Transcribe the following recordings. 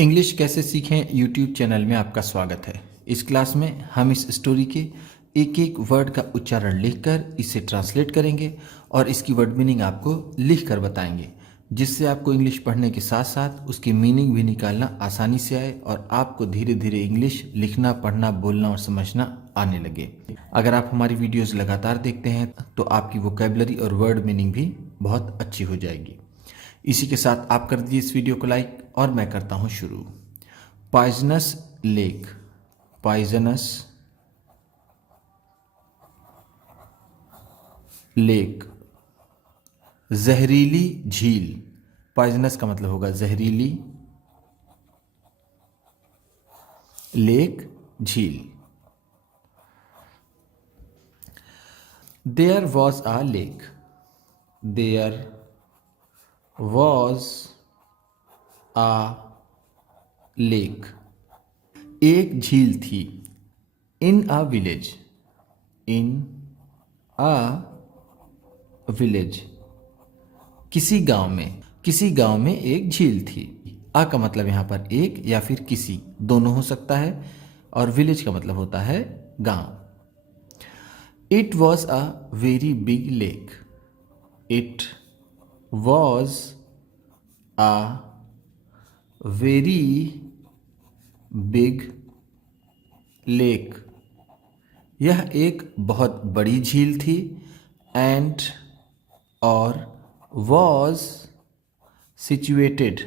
English कैसे सीखें YouTube channel में आपका स्वागत है। इस क्लास में हम इस स्टोरी के एक एक वर्ड का उच्चारण लिखकर इसे ट्रांसलेट करेंगे और इसकी वर्ड मीनिंग आपको लिख कर बताएंगे, जिससे आपको इंग्लिश पढ़ने के साथ साथ उसकी मीनिंग भी निकालना आसानी से आए और आपको धीरे धीरे इंग्लिश लिखना, पढ़ना, बोलना और समझना आने लगे। अगर आप हमारी वीडियोज़ लगातार देखते हैं तो आपकी वोकैबुलरी और वर्ड मीनिंग भी बहुत अच्छी हो जाएगी। इसी के साथ आप कर दीजिए इस वीडियो को लाइक और मैं करता हूं शुरू। पॉइजनस लेक, पॉइजनस लेक, जहरीली झील। पॉइजनस का मतलब होगा जहरीली, लेक झील। There was a lake, there was a lake, एक झील थी। in a village, in a village, किसी गांव में, किसी गांव में एक झील थी। आ का मतलब यहाँ पर एक या फिर किसी, दोनों हो सकता है, और विलेज का मतलब होता है गांव। It was a very big lake, it was a very big lake, यह एक बहुत बड़ी झील थी। एंड और was situated,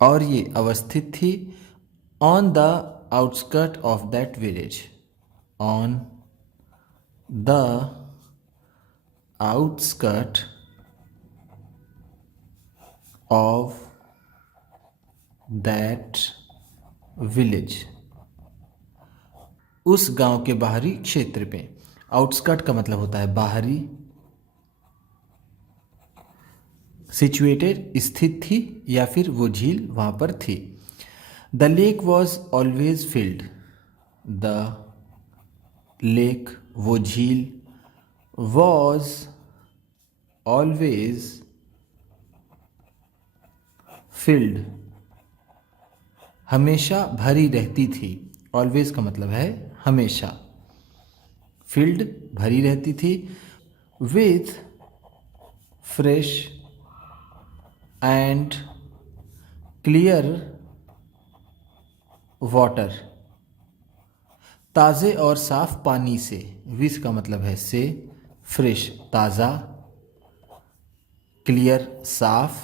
और ये अवस्थित थी। on the outskirt of that village, on the outskirt of that village, उस गांव के बाहरी क्षेत्र पे। आउटस्कर्ट का मतलब होता है बाहरी, सिचुएटेड स्थित थी या फिर वो झील वहां पर थी। The lake was always field, the lake वो झील, was always filled, हमेशा भरी रहती थी। always का मतलब है हमेशा, filled भरी रहती थी। with fresh and clear water, ताज़े और साफ पानी से। विथ का मतलब है से, फ्रेश ताज़ा, क्लियर साफ,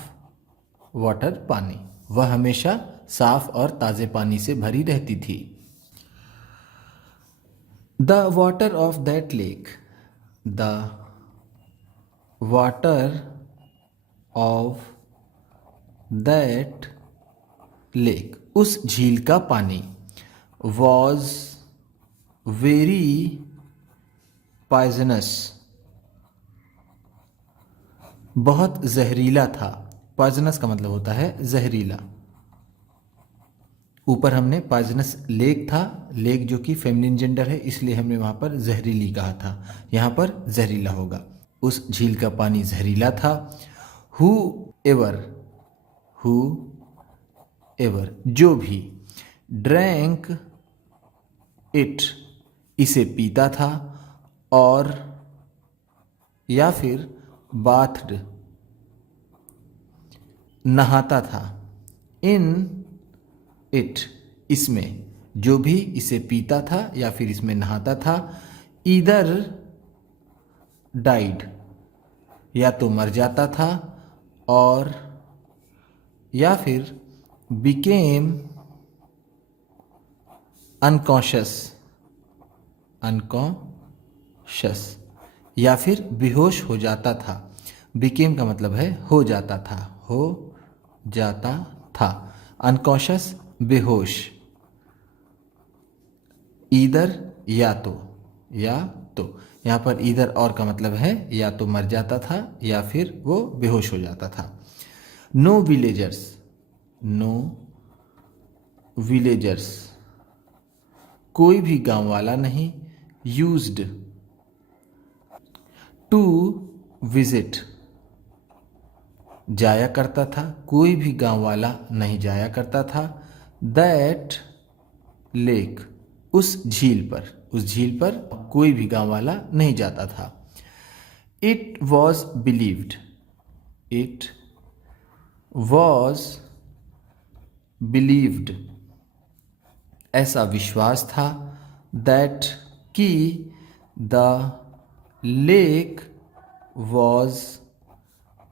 वाटर पानी, वह हमेशा साफ और ताज़े पानी से भरी रहती थी। The water of that lake, the water of that lake, उस झील का पानी। वॉज वेरी पॉइजनस, बहुत जहरीला था। पॉइजनस का मतलब होता है जहरीला। ऊपर हमने पॉइजनस लेक था, लेक जो कि फेमिनिन जेंडर है, इसलिए हमने वहां पर जहरीली कहा था, यहां पर जहरीला होगा। उस झील का पानी जहरीला था। हु एवर, हु एवर जो भी, ड्रैंक इट इसे पीता था, और या फिर बाथड नहाता था। इन इट इसमें, जो भी इसे पीता था या फिर इसमें नहाता था। ईदर डाइड या तो मर जाता था, और या फिर बिकेम अनकॉन्शियस, अनकॉन्शियस या फिर बेहोश हो जाता था। बिकेम का मतलब है हो जाता था, हो जाता था। अनकॉन्शियस बेहोश। ईदर या तो, या तो यहाँ पर ईदर और का मतलब है या तो मर जाता था या फिर वो बेहोश हो जाता था। नो विलेजर्स, नो विलेजर्स कोई भी गांव वाला नहीं। यूज्ड टू विजिट, जाया करता था, कोई भी गांव वाला नहीं जाया करता था। दैट लेक, उस झील पर कोई भी गांव वाला नहीं जाता था। It was believed, it was believed, ऐसा विश्वास था। दैट कि द लेक वॉज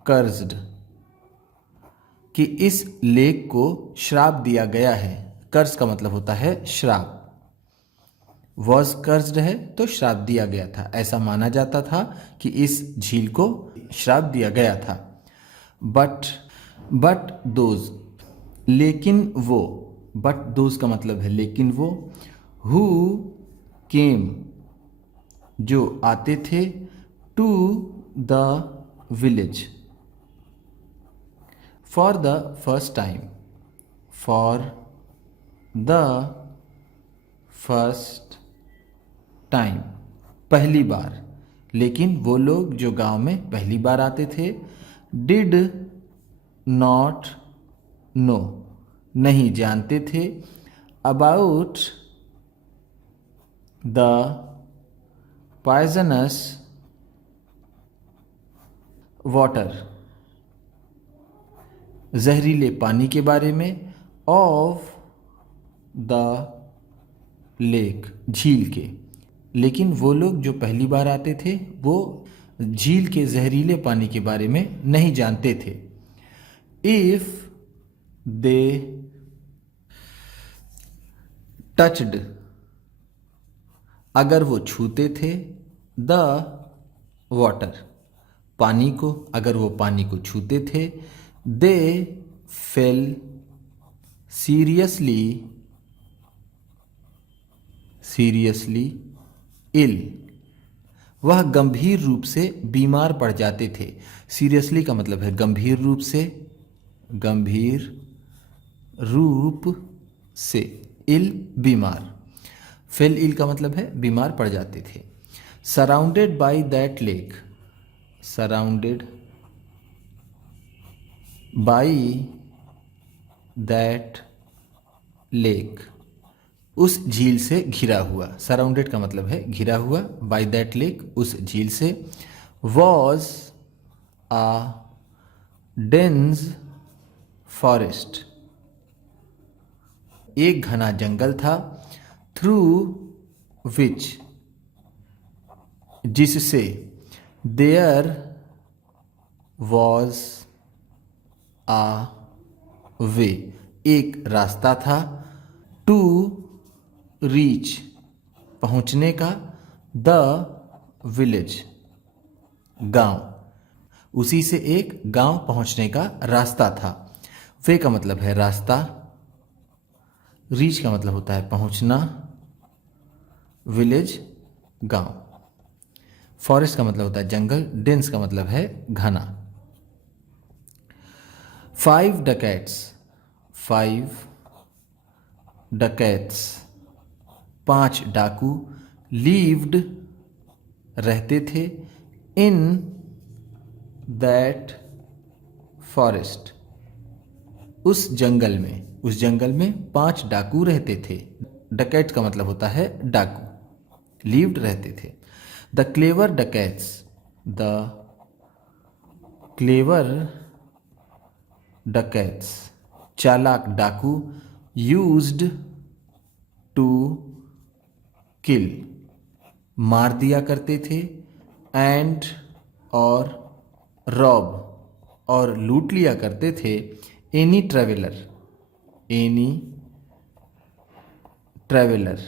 कर्स्ड, कि इस लेक को श्राप दिया गया है। कर्ज का मतलब होता है श्राप। वॉज कर्स्ड है तो श्राप दिया गया था, ऐसा माना जाता था कि इस झील को श्राप दिया गया था। बट दोज, लेकिन वो, बट दोज का मतलब है लेकिन वो, हु केम, जो आते थे, to the village, for the first time, for the first time, पहली बार। लेकिन वो लोग जो गांव में पहली बार आते थे, डिड नॉट नो, नहीं जानते थे, अबाउट द पॉइजनस वाटर, जहरीले पानी के बारे में, ऑफ द लेक, झील के। लेकिन वो लोग जो पहली बार आते थे वो झील के जहरीले पानी के बारे में नहीं जानते थे। इफ दे टच्ड, अगर वो छूते थे, द वाटर, पानी को, अगर वो पानी को छूते थे, दे फेल सीरियसली इल, वह गंभीर रूप से बीमार पड़ जाते थे। सीरियसली का मतलब है गंभीर रूप से, गंभीर रूप से, इल बीमार, फेल इल का मतलब है बीमार पड़ जाते थे। Surrounded by that lake, surrounded by that lake, उस झील से घिरा हुआ। सराउंडेड का मतलब है घिरा हुआ, बाय दैट लेक, उस झील से। वॉज आ डेंस फॉरेस्ट, एक घना जंगल था। थ्रू विच, जिससे, देयर वॉज आ वे, एक रास्ता था। टू रीच, पहुंचने का। द विलेज, गांव, उसी से एक गांव पहुंचने का रास्ता था। वे का मतलब है रास्ता, रीच का मतलब होता है पहुंचना, विलेज गांव। फॉरेस्ट का मतलब होता है जंगल, डेंस का मतलब है घना। 5 डकैट्स, 5 डकैट्स, 5 डाकू, लीव्ड, रहते थे, इन दैट फॉरेस्ट, उस जंगल में, उस जंगल में 5 डाकू रहते थे। डकैट का मतलब होता है डाकू, लीव्ड रहते थे। द क्लेवर डकैट्स, द क्लेवर डकैट्स, चालाक डाकू, यूज्ड टू किल, मार दिया करते थे, एंड, और, रॉब, और लूट लिया करते थे, एनी ट्रैवलर, एनी ट्रैवलर,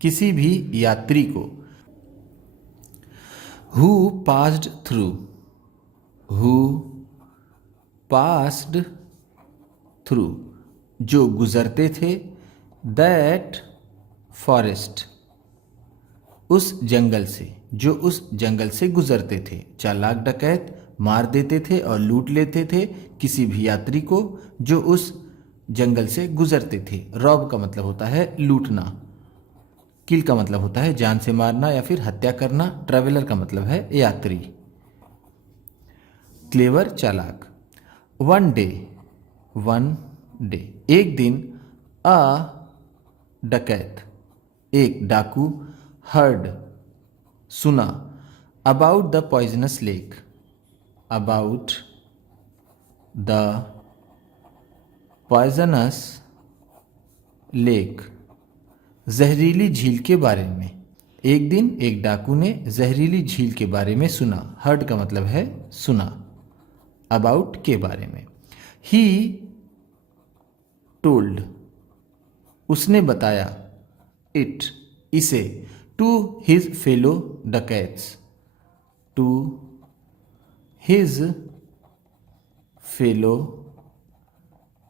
किसी भी यात्री को। Who passed through, who passed through, जो गुजरते थे। दैट फॉरेस्ट, उस जंगल से, जो उस जंगल से गुजरते थे। चालाक डकैत मार देते थे और लूट लेते थे किसी भी यात्री को जो उस जंगल से गुजरते थे। रॉब का मतलब होता है लूटना, किल का मतलब होता है जान से मारना या फिर हत्या करना, ट्रैवलर का मतलब है यात्री। क्लेवर चालाक। वन डे एक दिन, अ डकैत एक डाकू, हर्ड सुना, about the poisonous lake about the poisonous lake जहरीली झील के बारे में। एक दिन एक डाकू ने जहरीली झील के बारे में सुना। हर्ड का मतलब है सुना, अबाउट के बारे में। ही टोल्ड उसने बताया, इट इसे, to his fellow dacoits to his fellow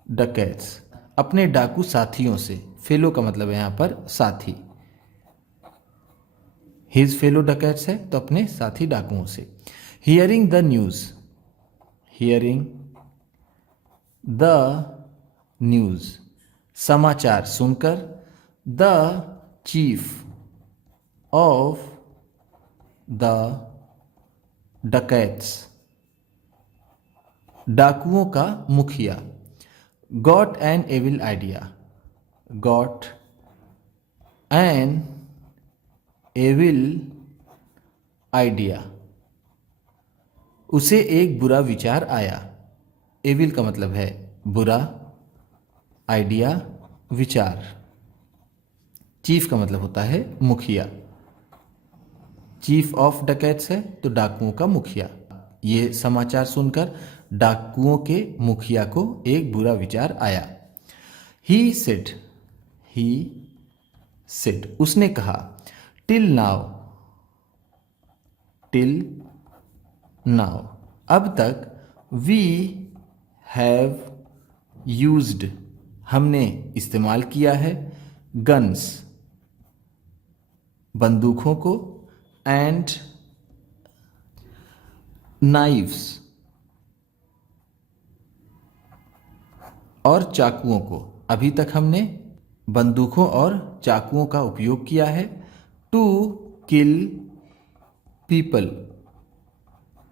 dacoits अपने डाकू साथियों से। फेलो का मतलब है यहाँ पर साथी। हिज फेलो डकैट्स है तो अपने साथी डाकुओं से। Hearing the news, hearing the news समाचार सुनकर। The chief of the dacoits डाकुओं का मुखिया। Got an evil idea, got an evil idea उसे एक बुरा विचार आया। एविल का मतलब है बुरा, आइडिया विचार। चीफ का मतलब होता है मुखिया। चीफ ऑफ डकैट्स है तो डाकुओं का मुखिया। ये समाचार सुनकर डाकुओं के मुखिया को एक बुरा विचार आया। ही सेड उसने कहा, टिल नाउ अब तक, वी हैव यूज्ड हमने इस्तेमाल किया है, गन्स बंदूकों को, एंड नाइव्स और चाकुओं को। अभी तक हमने बंदूकों और चाकुओं का उपयोग किया है टू किल पीपल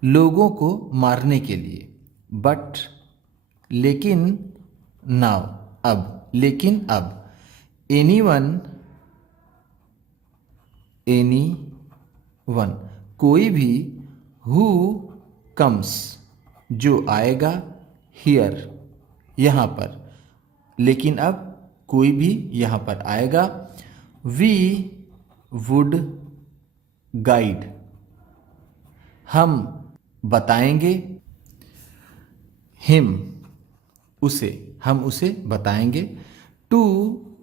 लोगों को मारने के लिए। बट लेकिन, नाउ अब, लेकिन अब, एनी वन कोई भी, हु कम्स जो आएगा, हियर यहाँ पर, लेकिन अब कोई भी यहाँ पर आएगा। वी वुड गाइड हम बताएंगे, हिम उसे हम उसे बताएंगे, टू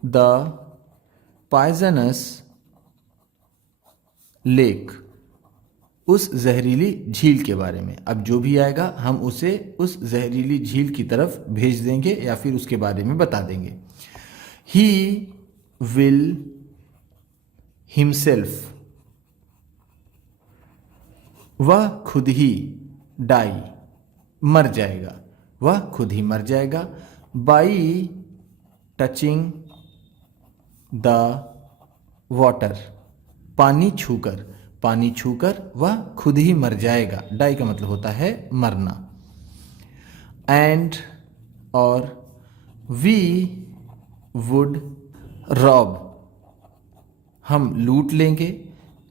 द पॉइजनस लेक उस जहरीली झील के बारे में। अब जो भी आएगा हम उसे उस जहरीली झील की तरफ भेज देंगे या फिर उसके बारे में बता देंगे। ही विल हिमसेल्फ वह खुद ही, डाई मर जाएगा, वह खुद ही मर जाएगा। बाई टचिंग द वाटर पानी छूकर वह खुद ही मर जाएगा। डाई का मतलब होता है मरना। एंड और वी वुड रॉब हम लूट लेंगे,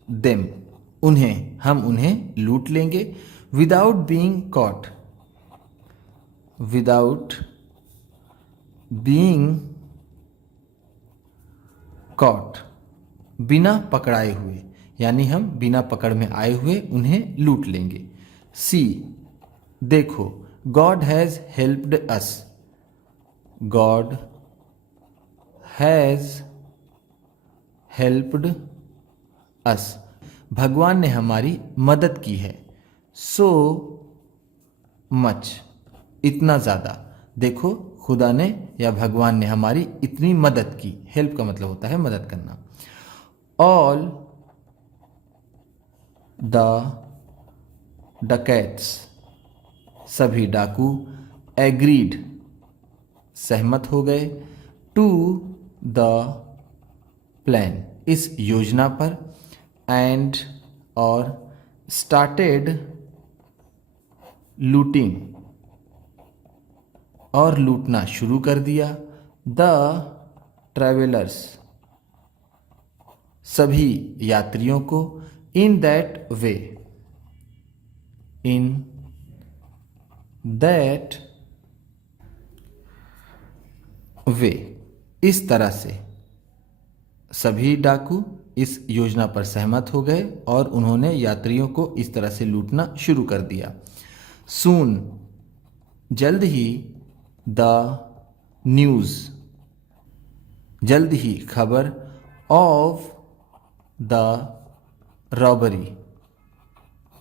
देम हम उन्हें लूट लेंगे। विदाउट बीइंग कॉट बिना पकड़ाए हुए, यानी हम बिना पकड़ में आए हुए उन्हें लूट लेंगे। सी देखो, God has helped us God has helped अस भगवान ने हमारी मदद की है। सो मच इतना ज़्यादा। देखो, खुदा ने या भगवान ने हमारी इतनी मदद की। हेल्प का मतलब होता है मदद करना। ऑल द डकैट्स सभी डाकू, एग्रीड सहमत हो गए, टू द प्लान इस योजना पर, एंड और स्टार्टेड लूटिंग और लूटना शुरू कर दिया। द ट्रैवलर्स सभी यात्रियों को। In that way in that way इस तरह से सभी डाकू इस योजना पर सहमत हो गए और उन्होंने यात्रियों को इस तरह से लूटना शुरू कर दिया। सून जल्द ही, द न्यूज़ जल्द ही खबर, ऑफ द रॉबरी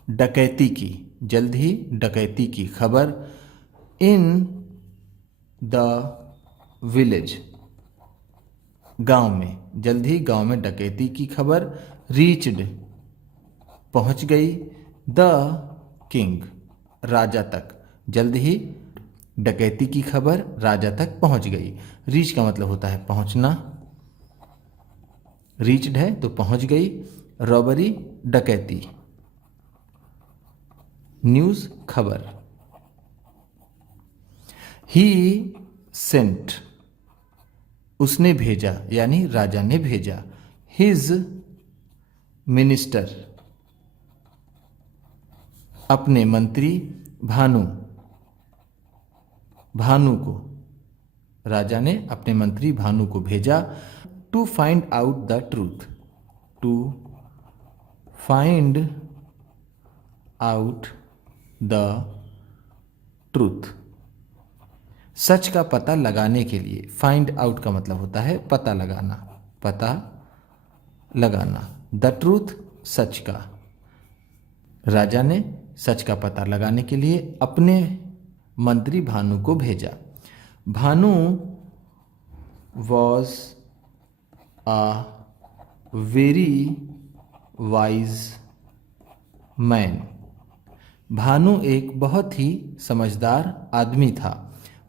डकैती की, जल्द ही डकैती की खबर, इन द विलेज गांव में, जल्द ही गांव में डकैती की खबर, रीच्ड पहुंच गई, द किंग राजा तक, जल्द ही डकैती की खबर राजा तक पहुंच गई। रीच का मतलब होता है पहुंचना, रीच्ड है तो पहुंच गई, रॉबरी डकैती, न्यूज़ खबर। ही सेंट उसने भेजा यानी राजा ने भेजा, हिज मिनिस्टर अपने मंत्री, भानु को राजा ने अपने मंत्री भानु को भेजा, to find out the truth, to find out the truth सच का पता लगाने के लिए। फाइंड आउट का मतलब होता है पता लगाना, पता लगाना। द ट्रूथ सच का, राजा ने सच का पता लगाने के लिए अपने मंत्री भानु को भेजा। Bhanu was a very wise man, Bhanu एक बहुत ही समझदार आदमी था।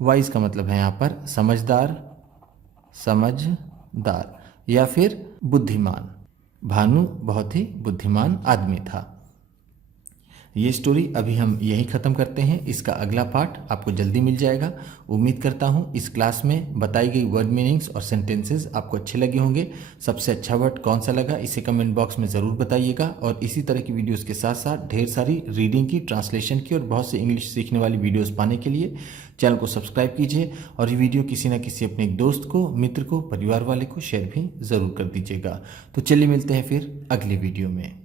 वाइज का मतलब है यहाँ पर समझदार, समझदार या फिर बुद्धिमान। भानु बहुत ही बुद्धिमान आदमी था। ये स्टोरी अभी हम यहीं ख़त्म करते हैं। इसका अगला पार्ट आपको जल्दी मिल जाएगा। उम्मीद करता हूँ इस क्लास में बताई गई वर्ड मीनिंग्स और सेंटेंसेस आपको अच्छे लगे होंगे। सबसे अच्छा वर्ड कौन सा लगा इसे कमेंट बॉक्स में ज़रूर बताइएगा। और इसी तरह की वीडियोस के साथ साथ ढेर सारी रीडिंग की, ट्रांसलेशन की और बहुत से इंग्लिश सीखने वाली वीडियोस पाने के लिए चैनल को सब्सक्राइब कीजिए। और ये वीडियो किसी न किसी अपने एक दोस्त को, मित्र को, परिवार वाले को शेयर भी ज़रूर कर दीजिएगा। तो चलिए मिलते हैं फिर अगली वीडियो में।